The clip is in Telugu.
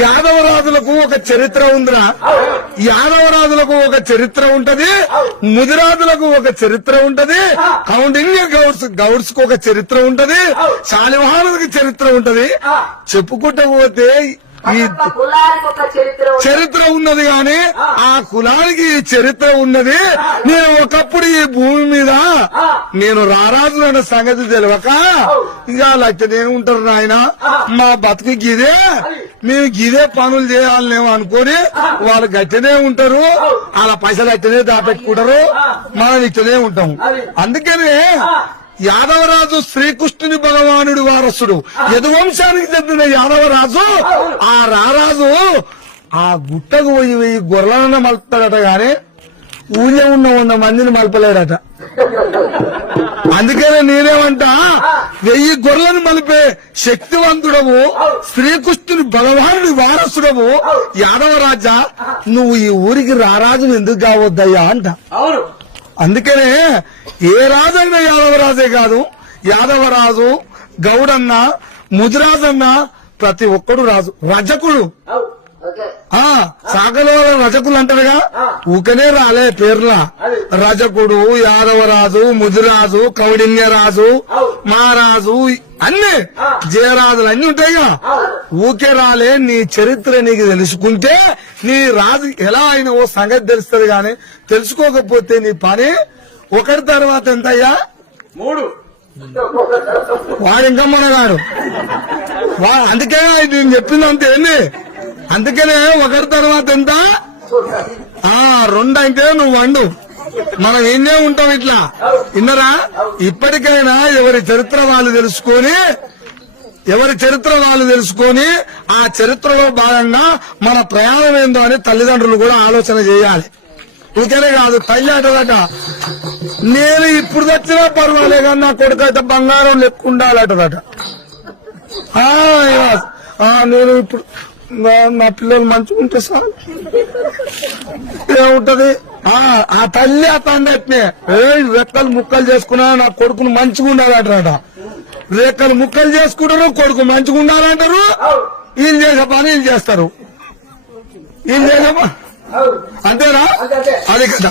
యాదవరాజులకు ఒక చరిత్ర ఉందిరా. యాదవరాజులకు ఒక చరిత్ర ఉంటది. ముదిరాజులకు ఒక చరిత్ర ఉంటది. కౌండిన్య గౌడ్స్ గౌడ్స్కు ఒక చరిత్ర ఉంటది. శాలివాహనులకు చరిత్ర ఉంటది. చెప్పుకుంటూ పోతే ఈ చరిత్ర ఉన్నది గాని ఆ. కులానికి ఈ చరిత్ర ఉన్నది. నేను ఒకప్పుడు ఈ భూమి మీద నేను రారాజు అన్న సంగతి తెలియక ఇక లచ్చనే ఉంటారు నాయన. మా బతుకు గిదే. మేము గిదే పనులు చేయాలనేమో అనుకొని వాళ్ళు గట్టనే ఉంటారు. వాళ్ళ పైసలు అట్టనే దాపెట్టుకుంటారు. మనం ఇట్టనే ఉంటాం అందుకనే యాదవరాజు శ్రీకృష్ణుని భగవానుడి వారసుడు. యదువంశానికి చెందిన యాదవరాజు ఆ. రారాజు ఆ గుట్టకు పోయి వెయ్యి గొర్రెలను మలుపుతాడట గాని ఊళ్ళో ఉన్న వంద మందిని మలపలేడట. అందుకనే నేనేమంటా వెయ్యి గొర్రెలను మలిపే శక్తివంతుడవు శ్రీకృష్ణుని భగవానుడి వారసుడవు యాదవరాజా నువ్వు ఈ ఊరికి రారాజు ఎందుకు కావద్దయ్యా అంట. అందుకనే ఏ రాజైనా యాదవరాజే కాదు. యాదవరాజు గౌడన్న ముదిరాజన్న ప్రతి ఒక్కడు రాజు. రజకుడు. ఆ సాగలో రజకులు అంటారుగా? ఊకనే రాలే పేర్ల. రజకుడు యాదవరాజు ముదిరాజు కౌడిన్యరాజు మహారాజు అన్ని. జయరాజులు అన్ని ఉంటాయిగా. ఊకే రాలే నీ చరిత్ర నీకు తెలుసుకుంటే నీ రాజు ఎలా అయినవో సంగతి తెలుస్తుంది గాని తెలుసుకోకపోతే నీ పని ఒకటి తర్వాత ఎంతయ్యా? మూడు. వాడు ఇంకా మనగాడు. వా అందుకే నేను చెప్పిందంత ఏంది? అందుకనే ఒకరి తర్వాత ఎంత? ఆ రెండు అంటే నువ్వు వండు. మనం ఎన్నే ఉంటాం ఇట్లా. విన్నరా? ఇప్పటికైనా ఎవరి చరిత్ర వాళ్ళు తెలుసుకొని ఎవరి చరిత్ర వాళ్ళు తెలుసుకొని ఆ చరిత్రలో భాగంగా మన ప్రయాణం ఏందో అని తల్లిదండ్రులు కూడా ఆలోచన చేయాలి. ఇంకనే కాదు తల్లి అంటదట నేను ఇప్పుడు వచ్చినా పర్వాలే కానీ నా కొడుకు అయితే బంగారం లెక్క ఉండాలటదట ఆ, yes. ఆ, నేను ఇప్పుడు నా- పిల్లలు మంచిగా ఉంటే సార్ ఏముంటది? ఆ ఆ తల్లి ఆ తండ్రి రెక్కలు ముక్కలు చేసుకున్నా నా కొడుకును మంచిగా ఉండాలంటారట. రెక్కలు ముక్కలు చేసుకుంటారు కొడుకు మంచిగా ఉండాలంటారు. వీళ్ళు చేసే పని వీళ్ళు చేస్తారు. వీళ్ళు చేసే అంతేనా అంతే. అది కదా